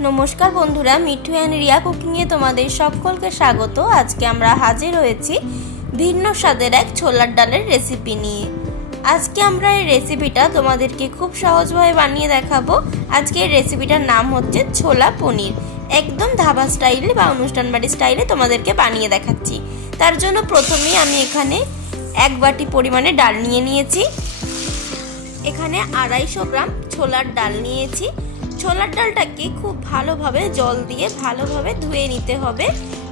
नमस्कार बंधुरा मिठू एंड रिया कुकिंगे तुम्हादेर सकलके स्वागत। आज के आमरा हाजिर हयेछि भिन्न स्वादेर एक छोलार डालेर रेसिपि निये। आज के आमरा এই রেসিপিটা তোমাদেরকে খুব সহজভাবে বানিয়ে দেখাবো। আজকে এই রেসিপিটার নাম হচ্ছে ছোলা পনির। একদম ধাবা স্টাইলে বা অনুষ্ঠান বাড়ি স্টাইলে তোমাদেরকে বানিয়ে দেখাচ্ছি। তার জন্য প্রথমেই আমি এখানে এক বাটি পরিমাণে ডাল নিয়ে নিয়েছি। এখানে 250 গ্রাম ছোলার ডাল নিয়েছি। ছোলার ডালটাকে খুব ভালোভাবে জল দিয়ে ভালোভাবে ধুয়ে নিতে হবে।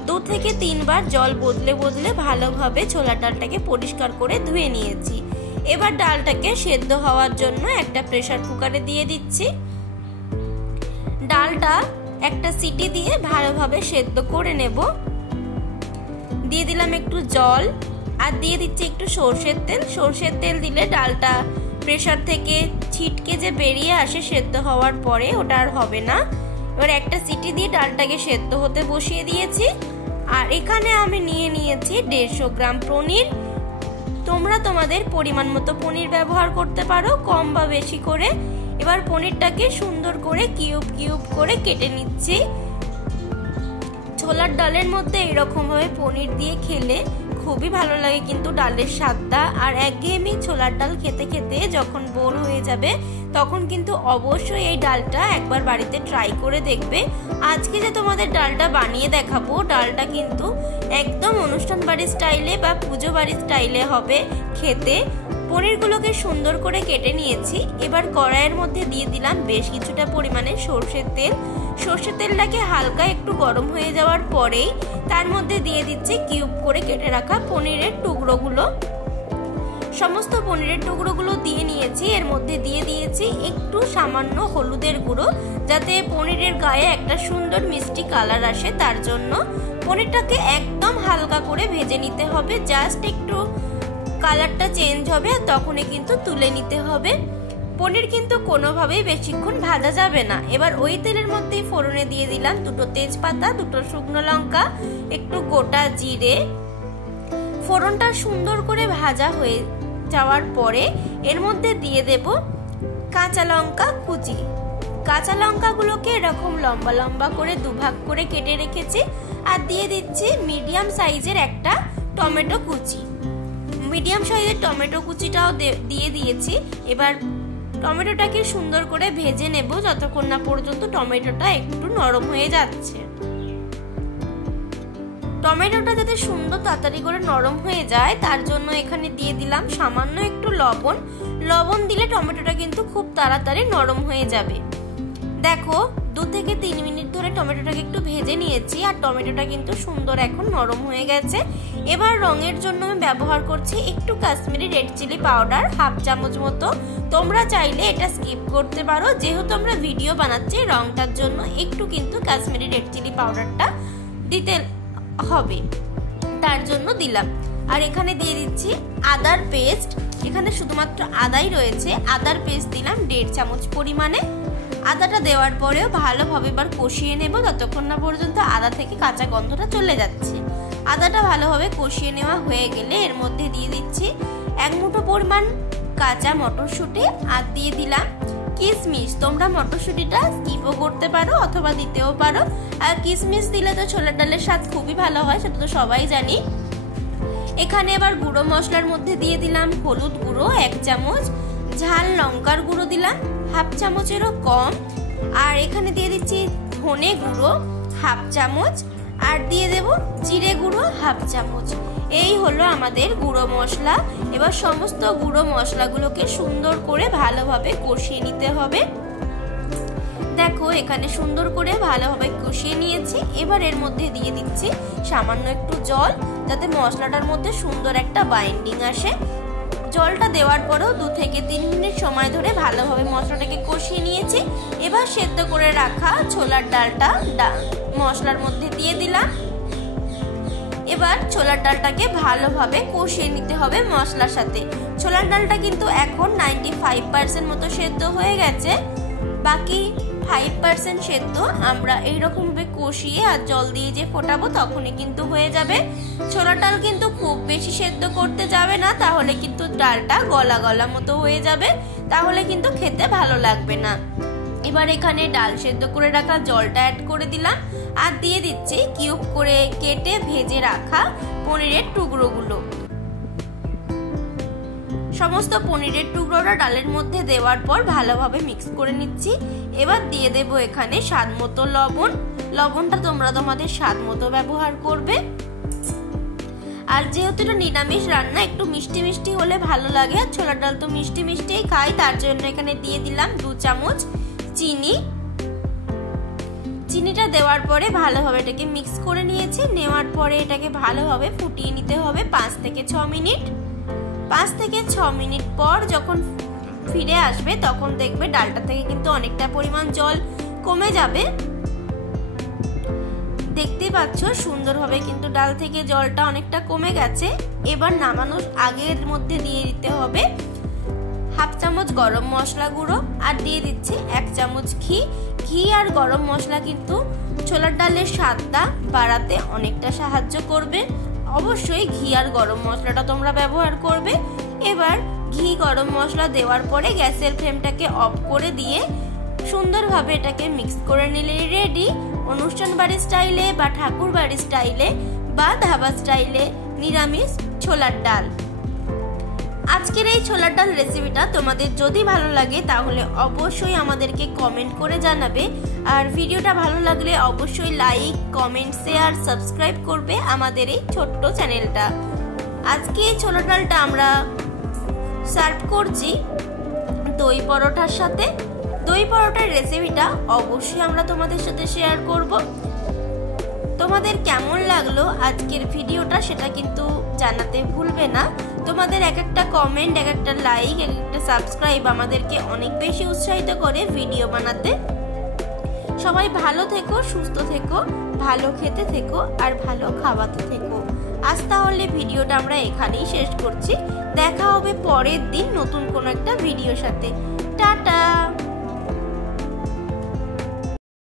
2 থেকে 3 বার জল বদলে বদলে ভালোভাবে ছোলার ডালটাকে পরিষ্কার করে ধুয়ে নিয়েছি। এবার ডালটাকে সেদ্ধ হওয়ার জন্য একটা প্রেসার কুকারে দিয়ে দিচ্ছি। ডালটা একটা সিটি দিয়ে ভালোভাবে সেদ্ধ করে নেব। দিয়ে দিলাম একটু জল আর দিয়ে দিচ্ছি একটু সরষের তেল। সরষের তেল দিলে ডালটা প্রেসার থেকে ছিটকে যে বেরিয়ে আসে সেদ্ধ হওয়ার পরে ওটা আর হবে না। এবার একটা সিটি দিয়ে ডালটাকে সেদ্ধ হতে বসিয়ে দিয়েছি। আর এখানে আমি নিয়ে নিয়েছি 150 গ্রাম পনির। তোমরা তোমাদের পরিমাণ মতো পনির ব্যবহার করতে পারো, কম বা বেশি করে। এবার পনিরটাকে সুন্দর করে কিউব কিউব করে কেটে নিচ্ছি। ছোলার ডালের মধ্যে এরকম ভাবে পনির দিয়ে খেলে খুবই ভালো লাগে কিন্তু ডালের স্বাদটা। আর একঘেয়েমি ছোলার ডাল খেতে খেতে যখন বোর হয়ে যাবে তখন কিন্তু অবশ্যই এই ডালটা একবার বাড়িতে ট্রাই করে দেখবে। আজকে যে তোমাদের ডালটা বানিয়ে দেখাবো ডালটা কিন্তু একদম অনুষ্ঠান বাড়ির স্টাইলে বা পুজো বাড়ির স্টাইলে হবে খেতে। পনিরগুলোকে সুন্দর করে কেটে নিয়েছি। এবার কড়াইয়ের মধ্যে দিয়ে দিলাম বেশ কিছুটা পরিমাণে সরষের তেল। সরষের তেলটাকে হালকা একটু গরম হয়ে যাওয়ার পরেই তার মধ্যে দিয়ে দিচ্ছি কিউব করে কেটে রাখা পনিরের টুকরোগুলো। সমস্ত পনিরের টুকরোগুলো দিয়ে নিয়েছি। এর মধ্যে দিয়ে দিয়েছি একটু সামান্য হলুদের গুঁড়ো, যাতে পনিরের গায়ে একটা সুন্দর মিষ্টি কালার আসে। তার জন্য পনিরটাকে একদম হালকা করে ভেজে নিতে হবে। জাস্ট একটু কালারটা চেঞ্জ হবে আর তখনই কিন্তু তুলে নিতে হবে। পনির কিন্তু কোনোভাবেই বেশিক্ষণ ভাজা যাবে না। এবার ওই তেলের মধ্যেই ফোড়নে দিয়ে দিলাম 2টো তেজপাতা, 2টো শুকনো লঙ্কা, একটু গোটা জিরে। ফোড়নটা সুন্দর করে ভাজা হয়ে যাওয়ার পরে এর মধ্যে দিয়ে দেব কাঁচা লঙ্কা কুচি। কাঁচা লঙ্কাগুলোকে এরকম লম্বা লম্বা করে দুভাগ করে কেটে রেখেছি। আর দিয়ে দিচ্ছি মিডিয়াম সাইজের একটা টমেটো কুচি। মিডিয়াম সাইজের টমেটো কুচিটাও দিয়ে দিয়েছি। এবার টমেটোটাকে সুন্দর করে ভেজে নেব যতক্ষণ না পর্যন্ত টমেটোটা একটু নরম হয়ে যাচ্ছে। টমেটোটা যাতে সুন্দর তাড়াতাড়ি করে নরম হয়ে যায় তার জন্য এখানে দিয়ে দিলাম সামান্য একটু লবণ। লবণ দিলে টমেটোটা কিন্তু খুব তাড়াতাড়ি নরম হয়ে যাবে। দেখো 2 থেকে 3 মিনিট ধরে টমেটোটাকে একটু ভেজে নিয়েছি আর টমেটোটা কিন্তু সুন্দর এখন নরম হয়ে গেছে। এবার রঙের জন্য আমি ব্যবহার করছি একটু কাশ্মীরি রেড চিলি পাউডার, 1/2 চামচ মতো। তোমরা চাইলে এটা স্কিপ করতে পারো, যেহেতু আমরা ভিডিও বানাচ্ছি রংটার জন্য একটু কিন্তু কাশ্মীরি রেড চিলি পাউডারটা দিতে হবে, তার জন্য দিলাম। আর এখানে দিয়ে দিচ্ছি আদার পেস্ট। এখানে শুধুমাত্র আদাই রয়েছে। আদার পেস্ট দিলাম 1.5 চামচ পরিমাণে। আদাটা দেওয়ার পরেও ভালোভাবে এবার কষিয়ে নেব যতক্ষণ না পর্যন্ত আদা থেকে কাঁচা গন্ধটা চলে যাচ্ছে। আদাটা ভালোভাবে কষিয়ে নেওয়া হয়ে গেলে এর মধ্যে দিয়ে দিচ্ছি 1 মুঠো পরিমাণ কাঁচা মটরশুঁটি আর দিয়ে দিলাম কিশমিশ। তোমরা মটরশুঁটিটা স্কিপও করতে পারো অথবা দিতেও পারো। আর কিশমিশ দিলে তো ছোলার ডালের স্বাদ খুবই ভালো হয়, সেটা তো সবাই জানি। এখানে এবার গুঁড়ো মশলার মধ্যে দিয়ে দিলাম হলুদ গুঁড়ো 1 চামচ, ঝাল লঙ্কার গুঁড়ো দিলাম 1/2 চামচেরও কম। আর এখানে দিয়ে দিচ্ছি ধনে গুঁড়ো 1/2 চামচ আর দিয়ে দেব জিরে গুঁড়ো 1/2 চামচ। এই হলো আমাদের গুঁড়ো মশলা। এবার সমস্ত গুঁড়ো মশলাগুলোকে সুন্দর করে ভালোভাবে কষিয়ে নিতে হবে। দেখো এখানে সুন্দর করে ভালোভাবে কষিয়ে নিয়েছি। এবার এর মধ্যে দিয়ে দিচ্ছি সামান্য একটু জল, যাতে মশলাটার মধ্যে সুন্দর একটা বাইন্ডিং আসে। জলটা দেওয়ার পরেও 2 থেকে 3 মিনিট সময় ধরে ভালোভাবে মশলাটাকে কষিয়ে নিয়েছি। এবার সেদ্ধ করে রাখা ছোলার ডালটা মশলার মধ্যে দিয়ে দিলাম। এবার ছোলার ডালটাকে ভালোভাবে কষিয়ে নিতে হবে মশলার সাথে। ছোলার ডালটা কিন্তু এখন 95% মতো সেদ্ধ হয়ে গেছে। বাকি 5% সেদ্ধ আমরা এইরকম ভাবে কষিয়ে আর জল দিয়ে যে ফোটাবো তখনই কিন্তু হয়ে যাবে। ছোলার ডাল কিন্তু খুব বেশি সেদ্ধ করতে যাবে না, তাহলে কিন্তু ডালটা গলা গলা মতো হয়ে যাবে, তাহলে কিন্তু খেতে ভালো লাগবে না। এবার এখানে ডাল সেদ্ধ করে রাখা জলটা অ্যাড করে দিলাম আর দিয়ে দিচ্ছি কিউব করে কেটে ভেজে রাখা পনিরের টুকরোগুলো। সমস্ত পনিরের টুকরোটা ডালের মধ্যে দেওয়ার পর ভালোভাবে মিক্স করে নিচ্ছি। এবার দিয়ে দেব এখানে স্বাদ মতো লবণ। লবণটা তোমরা তোমাদের স্বাদ মতো ব্যবহার করবে। আর যেহেতু এটা নিরামিষ রান্না, একটু মিষ্টি মিষ্টি হলে ভালো লাগে, আর ছোলার ডাল তো মিষ্টি মিষ্টিই খাই, তার জন্য এখানে দিয়ে দিলাম 2 চামচ চিনি। চিনিটা দেওয়ার পরে ভালোভাবে এটাকে মিক্স করে নিয়েছি। নেওয়ার পরে এটাকে ভালোভাবে ফুটিয়ে নিতে হবে 5 থেকে 6 মিনিট। 5 থেকে 6 মিনিট পর যখন ফিরে আসবে তখন দেখবে ডালটা থেকে কিন্তু অনেকটা পরিমাণ জল কমে যাবে। দেখতে পাচ্ছ সুন্দরভাবে কিন্তু ডাল থেকে জলটা অনেকটা কমে গেছে। এবার নামানোর আগের মধ্যে দিয়ে দিতে হবে 1/2 চামচ গরম মশলা গুঁড়ো আর দিয়ে দিচ্ছি 1 চামচ ঘি। ঘি আর গরম মশলা কিন্তু ছোলার ডালের স্বাদটা বাড়াতে অনেকটা সাহায্য করবে। অবশ্যই ঘি আর গরম মশলাটা তোমরা ব্যবহার করবে। এবার ঘি গরম মশলা দেওয়ার পরে গ্যাসের ফ্লেমটাকে অফ করে দিয়ে সুন্দরভাবে এটাকে মিক্স করে নিলে রেডি অনুষ্ঠান বাড়ির স্টাইলে বা ঠাকুর বাড়ির স্টাইলে বা ধাবা স্টাইলে নিরামিষ ছোলার ডাল। আজকের এই ছোলার ডাল রেসিপিটা তোমাদের যদি ভালো লাগে তাহলে অবশ্যই আমাদেরকে কমেন্ট করে জানাবে। আর ভিডিওটা ভালো লাগলে অবশ্যই লাইক, কমেন্ট, শেয়ার, সাবস্ক্রাইব করবে আমাদের এই ছোট্ট চ্যানেলটা। আজকে এই ছোলার ডালটা আমরা সার্ভ করছি দই পরোটার সাথে। দই পরোটার রেসিপিটা অবশ্যই আমরা তোমাদের সাথে শেয়ার করব। তোমাদের কেমন লাগলো আজকের ভিডিওটা সেটা কিন্তু জানাতে ভুলবে না। তোমাদের এক একটা কমেন্ট, এক একটা লাইক, এক একটা সাবস্ক্রাইব আমাদেরকে অনেক বেশি উৎসাহিত করে ভিডিও বানাতে। সবাই ভালো থেকো, সুস্থ থেকো, ভালো খেতে থেকো আর ভালো খাওয়াতে থেকো। আজ তাহলে ভিডিওটা আমরা এখানেই শেষ করছি। দেখা হবে পরের দিন নতুন কোনো একটা ভিডিওর সাথে। টাটা।